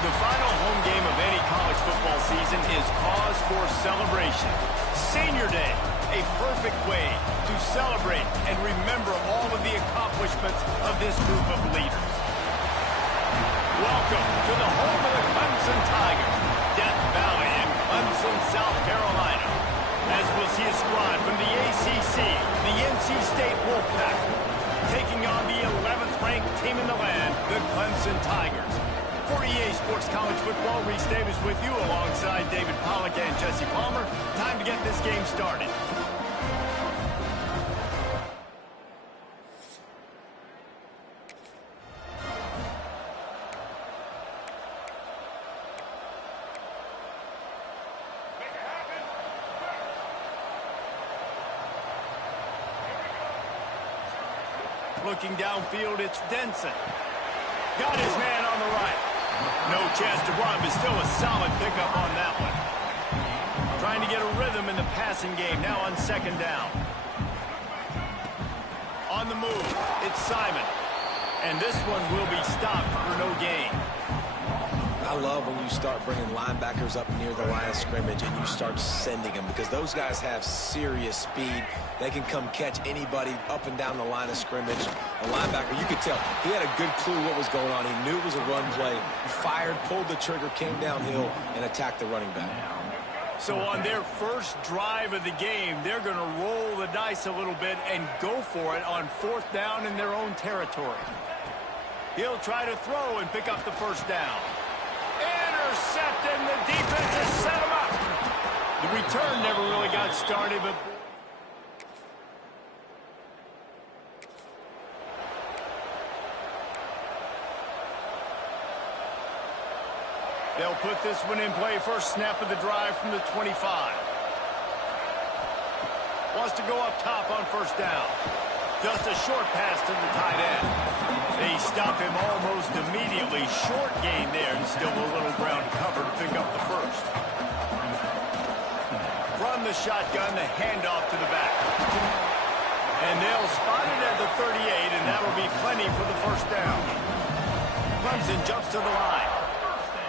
The final home game of any college football season is cause for celebration. Senior Day, a perfect way to celebrate and remember all of the accomplishments of this group of leaders. Welcome to the home of the Clemson Tigers, Death Valley in Clemson, South Carolina. As we'll see a squad from the ACC, the NC State Wolfpack, taking on the 11th ranked team in the land, the Clemson Tigers. For EA Sports College Football, Reese Davis with you alongside David Pollack and Jesse Palmer. Time to get this game started. Looking downfield, it's Denson. Got his man on the right. No chance to run, but still a solid pickup on that one. Trying to get a rhythm in the passing game, now on second down. On the move, it's Simon. And this one will be stopped for no gain. I love when you start bringing linebackers up near the line of scrimmage and you start sending them, because those guys have serious speed. They can come catch anybody up and down the line of scrimmage. A linebacker, you could tell, he had a good clue what was going on. He knew it was a run play. He fired, pulled the trigger, came downhill, and attacked the running back. So on their first drive of the game, they're going to roll the dice a little bit and go for it on fourth down in their own territory. He'll try to throw and pick up the first down. Intercepted, and the defense has set him up. The return never really got started, but they'll put this one in play. First snap of the drive from the 25. Wants to go up top on first down. Just a short pass to the tight end. They stop him almost immediately. Short gain there, and still a little ground to cover to pick up the first. From the shotgun, the handoff to the back. And they'll spot it at the 38, and that'll be plenty for the first down. Clemson jumps to the line.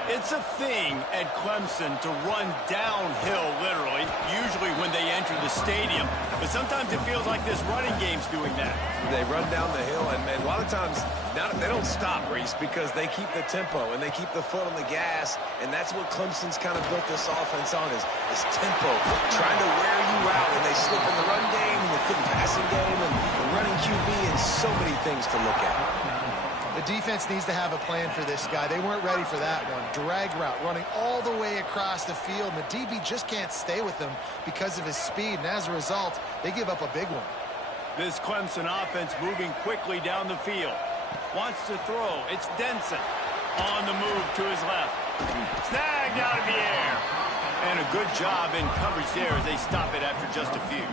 It's a thing at Clemson to run downhill, literally, usually when they enter the stadium. But sometimes it feels like this running game's doing that. They run down the hill, and a lot of times they don't stop, Reese, because they keep the tempo and they keep the foot on the gas, and that's what Clemson's kind of built this offense on, is tempo, trying to wear you out, and they slip in the run game, the passing game, and the running QB, and so many things to look at. The defense needs to have a plan for this guy. They weren't ready for that one. Drag route, running all the way across the field, and the DB just can't stay with him because of his speed, and as a result, they give up a big one. This Clemson offense moving quickly down the field. Wants to throw. It's Denson on the move to his left. Snagged out of the air. And a good job in coverage there as they stop it after just a few.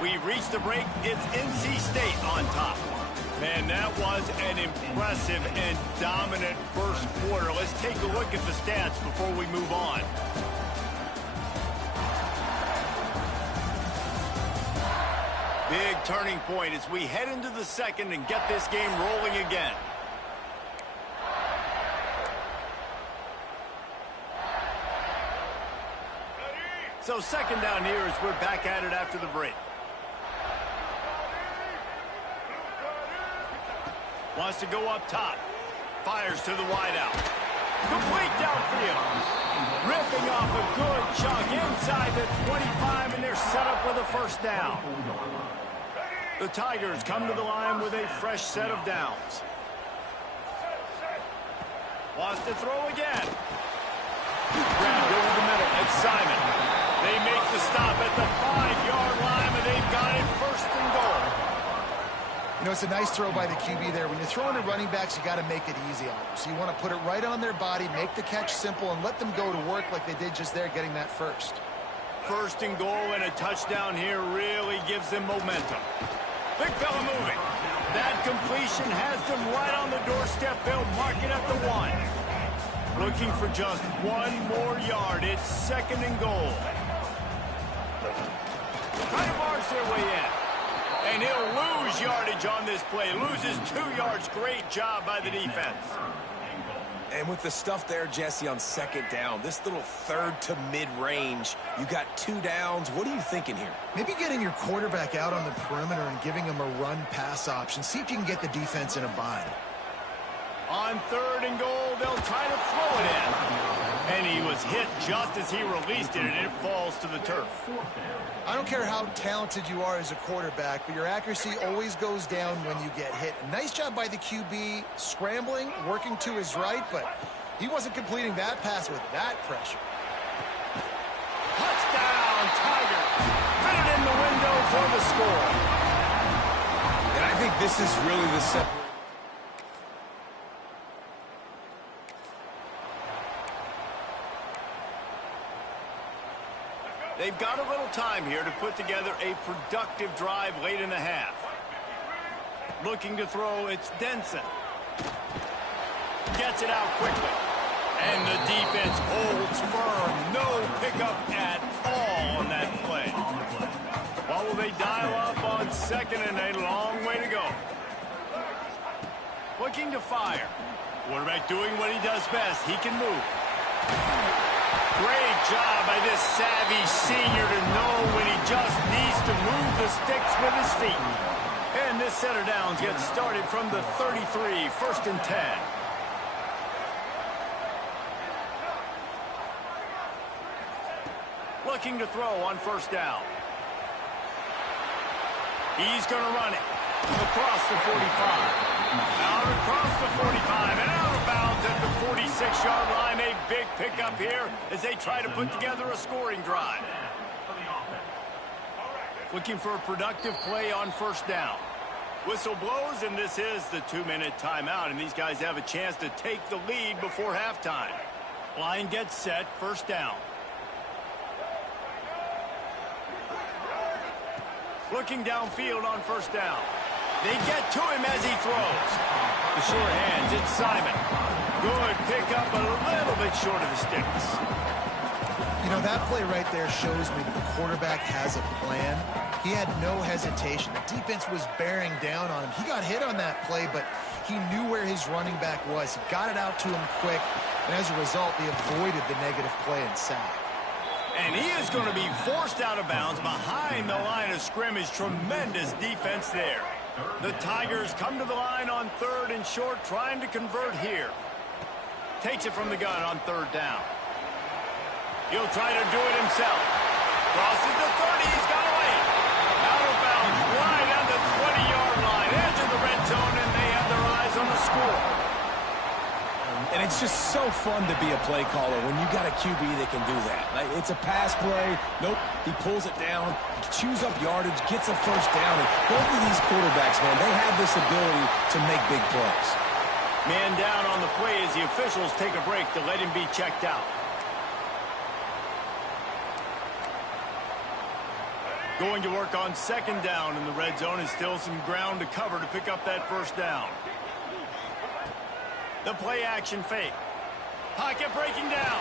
We've reached the break. It's NC State on top. Man, that was an impressive and dominant first quarter. Let's take a look at the stats before we move on. Big turning point as we head into the second and get this game rolling again. So second down here as we're back at it after the break. Wants to go up top. Fires to the wideout. Complete downfield. Ripping off a good chunk inside the 25, and they're set up with a first down. The Tigers come to the line with a fresh set of downs. Wants to throw again. Grabbed over the middle. It's Simon. They make the stop at the 5-yard line, and they've got it first and goal. You know, it's a nice throw by the QB there. When you're throwing at running backs, you got to make it easy on them. So you want to put it right on their body, make the catch simple, and let them go to work like they did just there, getting that first. First and goal, and a touchdown here really gives them momentum. Big fella moving. That completion has them right on the doorstep. They'll mark it at the 1. Looking for just one more yard. It's 2nd and goal. Trying to march their way in. And he'll lose yardage on this play. Loses 2 yards. Great job by the defense. And with the stuff there, Jesse, on 2nd down, this little 3rd to mid-range, you got 2 downs. What are you thinking here? Maybe getting your quarterback out on the perimeter and giving him a run-pass option. See if you can get the defense in a bind. On 3rd and goal, they'll try to throw it in. And he was hit just as he released it, and it falls to the turf. I don't care how talented you are as a quarterback, but your accuracy always goes down when you get hit. Nice job by the QB scrambling, working to his right, but he wasn't completing that pass with that pressure. Touchdown, Tiger. Fit it in the window for the score. And I think this is really the separation. They've got a little time here to put together a productive drive late in the half. Looking to throw, it's Denson. Gets it out quickly. And the defense holds firm. No pickup at all on that play. What will they dial up on 2nd and a long way to go? Looking to fire. Quarterback doing what he does best. He can move. Great job by this savvy senior to know when he just needs to move the sticks with his feet. And this set of downs gets started from the 33, 1st and 10. Looking to throw on 1st down. He's going to run it across the 45. Out across the 45 and out of bounds at the 46-yard line. A big pickup here as they try to put together a scoring drive. Looking for a productive play on 1st down. Whistle blows, and this is the 2-minute timeout, and these guys have a chance to take the lead before halftime. Line gets set, 1st down. Looking downfield on 1st down. They get to him as he throws. The short hands, it's Simon. Good pickup, a little bit short of the sticks. You know, that play right there shows me that the quarterback has a plan. He had no hesitation. The defense was bearing down on him. He got hit on that play, but he knew where his running back was. He got it out to him quick, and as a result, he avoided the negative play and sack. And he is going to be forced out of bounds behind the line of scrimmage. Tremendous defense there. The Tigers come to the line on 3rd and short, trying to convert here. Takes it from the gun on 3rd down. He'll try to do it himself. Crosses the 30. He's got away. Out of bounds, right on the 20-yard line. Edge of the red zone, and they have their eyes on the score. And it's just so fun to be a play caller when you got a QB that can do that. Like, it's a pass play. Nope, he pulls it down, chews up yardage, gets a 1st down. And both of these quarterbacks, man, they have this ability to make big plays. Man down on the play as the officials take a break to let him be checked out. Going to work on 2nd down in the red zone, and still some ground to cover to pick up that 1st down. The play action fake. Pocket breaking down.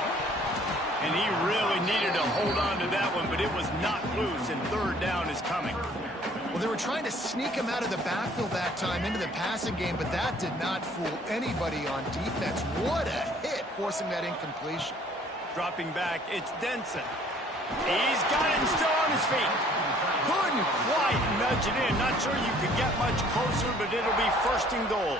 And he really needed to hold on to that one, but it was knocked loose, and 3rd down is coming. Well, they were trying to sneak him out of the backfield that time into the passing game, but that did not fool anybody on defense. What a hit, forcing that incompletion. Dropping back, it's Denson. He's got it and still on his feet. Couldn't quite nudge it in. Not sure you could get much closer, but it'll be 1st and goal.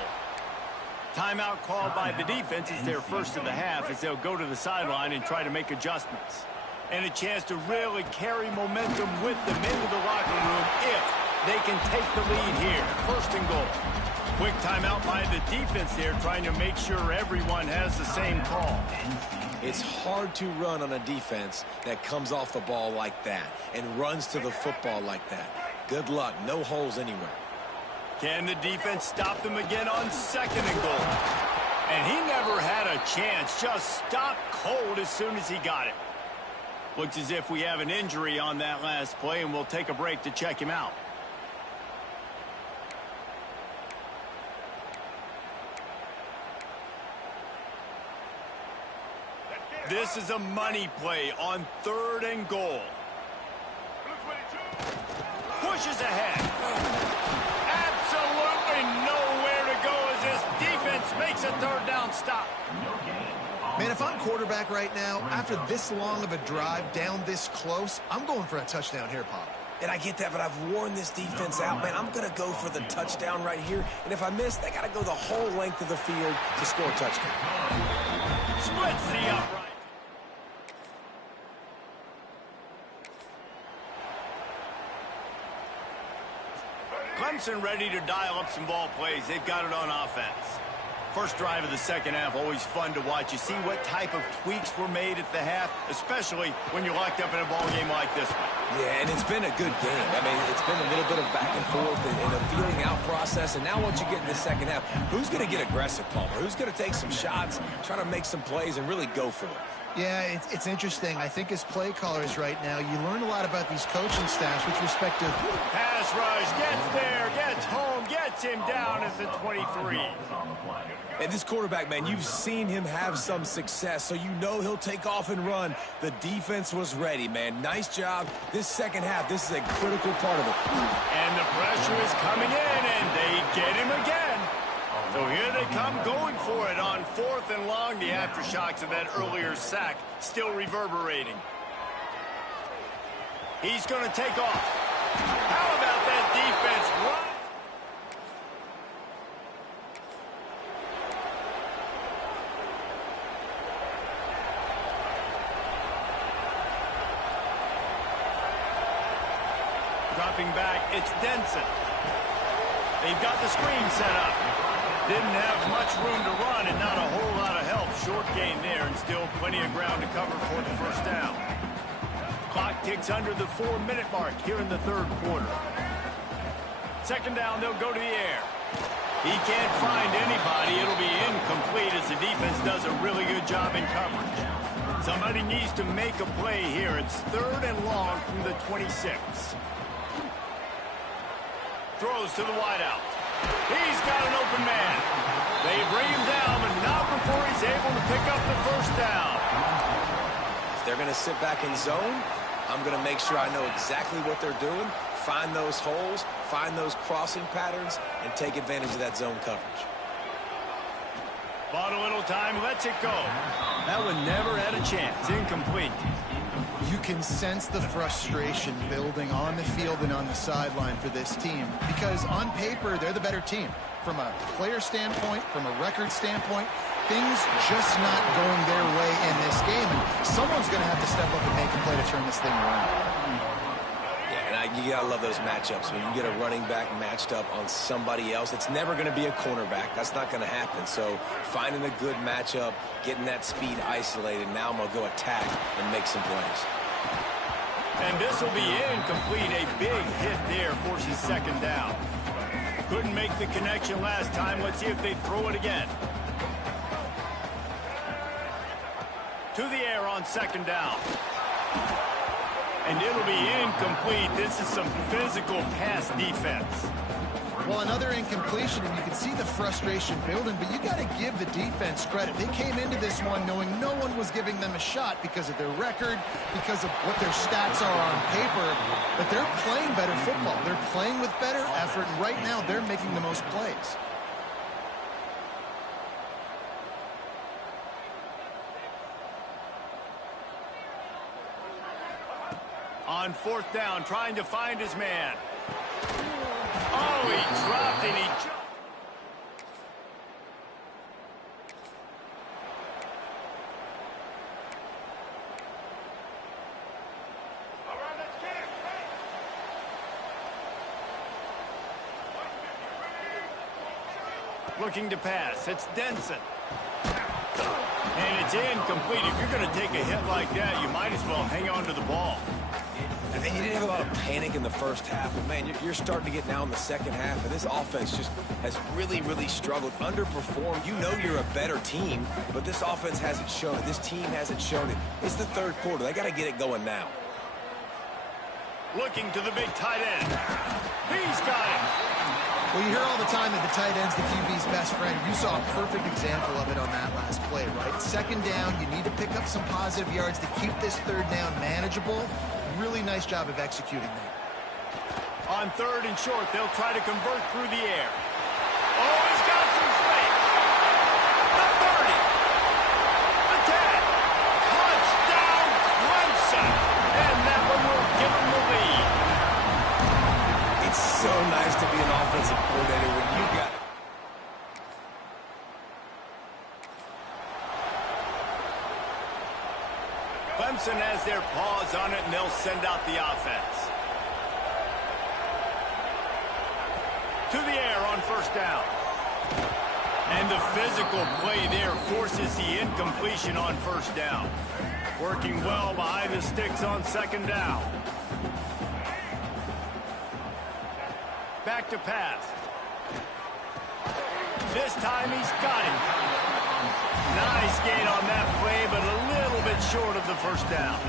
Timeout called by the defense. It's their 1st of the half as they'll go to the sideline and try to make adjustments. And a chance to really carry momentum with them into the locker room if they can take the lead here. 1st and goal. Quick timeout by the defense there, trying to make sure everyone has the same call. It's hard to run on a defense that comes off the ball like that and runs to the football like that. Good luck. No holes anywhere. Can the defense stop them again on 2nd and goal? And he never had a chance. Just stopped cold as soon as he got it. Looks as if we have an injury on that last play, and we'll take a break to check him out. This is a money play on 3rd and goal. Pushes ahead. Absolutely nowhere to go as this defense makes a 3rd down stop. Man, if I'm quarterback right now, after this long of a drive down this close, I'm going for a touchdown here, Pop. And I get that, but I've worn this defense out, man. I'm going to go for the touchdown right here. And if I miss, they got to go the whole length of the field to score a touchdown. Splits the upright. Clemson ready to dial up some ball plays. They've got it on offense. First drive of the second half, always fun to watch. You see what type of tweaks were made at the half, especially when you're locked up in a ball game like this one. Yeah, and it's been a good game. I mean, it's been a little bit of back and forth and a feeling out process. And now once you get in the second half, who's going to get aggressive, Palmer? Who's going to take some shots, try to make some plays, and really go for it? Yeah, it's interesting. I think as play callers right now, you learn a lot about these coaching staffs with respect to... Pass rush, gets there, gets home, gets him down at the 23. And this quarterback, man, you've seen him have some success, so you know he'll take off and run. The defense was ready, man. Nice job. This second half, this is a critical part of it. And the pressure is coming in, and they get him again. So here they come going for it on 4th and long. The aftershocks of that earlier sack still reverberating. He's going to take off. How about that defense? What? Dropping back, it's Denson. They've got the screen set up. Didn't have much room to run and not a whole lot of help. Short gain there and still plenty of ground to cover for the first down. Clock ticks under the 4-minute mark here in the 3rd quarter. Second down, they'll go to the air. He can't find anybody. It'll be incomplete as the defense does a really good job in coverage. Somebody needs to make a play here. It's 3rd and long from the 26. Throws to the wideout. He's got an open man. They bring him down, but not before he's able to pick up the first down. If they're going to sit back in zone, I'm going to make sure I know exactly what they're doing, find those holes, find those crossing patterns, and take advantage of that zone coverage. Bought a little time, lets it go. That one never had a chance. Incomplete. You can sense the frustration building on the field and on the sideline for this team because on paper, they're the better team. From a player standpoint, from a record standpoint, things just not going their way in this game. And someone's going to have to step up and make a play to turn this thing around. Yeah, and you got to love those matchups. When you get a running back matched up on somebody else, it's never going to be a cornerback. That's not going to happen. So finding a good matchup, getting that speed isolated, now I'm going to go attack and make some plays. And this will be incomplete. A big hit there forces second down. Couldn't make the connection last time. Let's see if they throw it again. To the air on second down. And it'll be incomplete. This is some physical pass defense. Well, another incompletion, and you can see the frustration building, but you got to give the defense credit. They came into this one knowing no one was giving them a shot because of their record, because of what their stats are on paper, but they're playing better football. They're playing with better effort, and right now they're making the most plays. On 4th down, trying to find his man. Oh, he dropped and he jumped. Looking to pass. It's Denson. And it's incomplete. If you're going to take a hit like that, you might as well hang on to the ball. And you didn't have a lot of panic in the first half, but man, you're starting to get now in the second half, and this offense just has really, really struggled, underperformed. You know you're a better team, but this offense hasn't shown it. This team hasn't shown it. It's the 3rd quarter. They got to get it going now. Looking to the big tight end. He's got it. Well, you hear all the time that the tight end's the QB's best friend. You saw a perfect example of it on that last play, right? Second down, you need to pick up some positive yards to keep this third down manageable. Really nice job of executing that. On third and short, they'll try to convert through the air. Oh, he's got some space. The 30. The 10. Touchdown, Clemson. And that one will give them the lead. It's so nice to be an offensive coordinator when you got it. Clemson has their paws on it, and they'll send out the offense. To the air on first down. And the physical play there forces the incompletion on first down. Working well behind the sticks on second down. Back to pass. This time he's got it. Nice gain on that play, but a little bit short of the first down.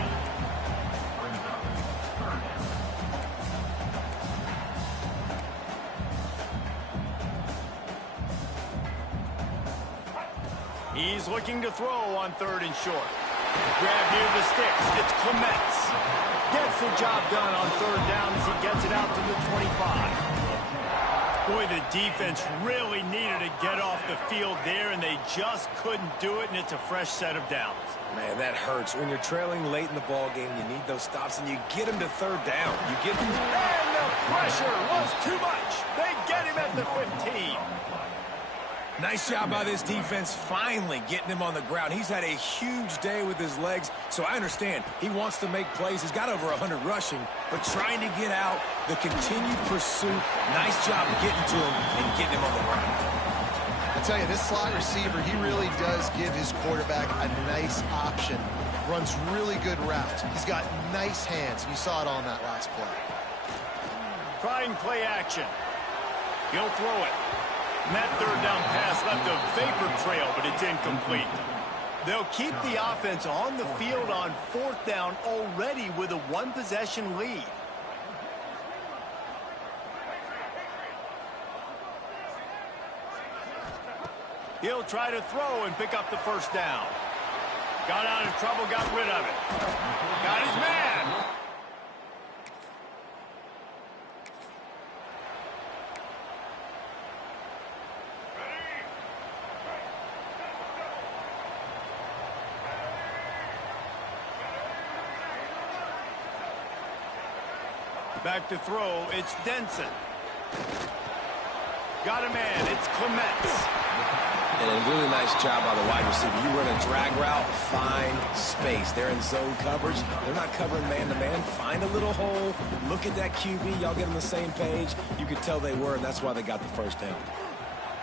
He's looking to throw on third and short. Grab near the sticks. It's Clemson. Gets the job done on third down as he gets it out to the 25. Boy, the defense really needed to get off the field there, and they just couldn't do it, and it's a fresh set of downs. Man, that hurts. When you're trailing late in the ball game, you need those stops, and you get them to third down. You get them. And the pressure was too much. They get him at the 15. Nice job by this defense finally getting him on the ground. He's had a huge day with his legs, so I understand. He wants to make plays. He's got over 100 rushing, but trying to get out, the continued pursuit, nice job getting to him and getting him on the ground. I tell you, this slot receiver, he really does give his quarterback a nice option. Runs really good routes. He's got nice hands. You saw it on that last play. Trying play action. He'll throw it. And that third down pass left a vapor trail, but it's incomplete. They'll keep the offense on the field on fourth down already with a one-possession lead. He'll try to throw and pick up the first down. Got out of trouble, got rid of it. Got his man. Back to throw, it's Denson. Got a man, it's Clemson. And a really nice job by the wide receiver. You run a drag route, find space. They're in zone coverage. They're not covering man-to-man. Find a little hole. Look at that QB. Y'all get on the same page. You could tell they were, and that's why they got the first down.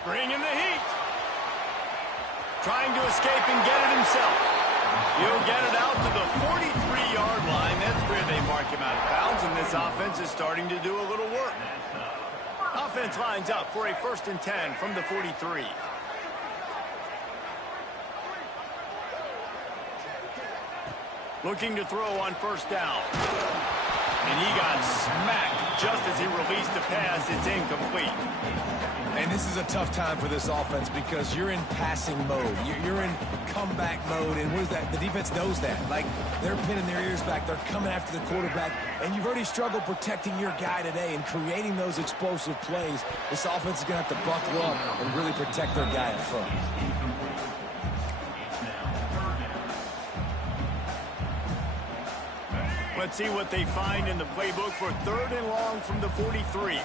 Bring in the heat. Trying to escape and get it himself. He'll get it out to the 43-yard line. That's where they mark him out of bounds, and this offense is starting to do a little work. Offense lines up for a 1st and 10 from the 43. Looking to throw on first down. And he got smacked just as he released the pass. It's incomplete. And this is a tough time for this offense because you're in passing mode. You're in comeback mode, and what is that? The defense knows that. Like, they're pinning their ears back. They're coming after the quarterback, and you've already struggled protecting your guy today and creating those explosive plays. This offense is going to have to buckle up and really protect their guy up front. Let's see what they find in the playbook for 3rd and long from the 43.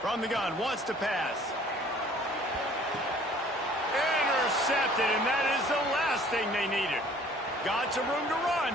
From the gun, wants to pass. Intercepted, and that is the last thing they needed. Got some room to run.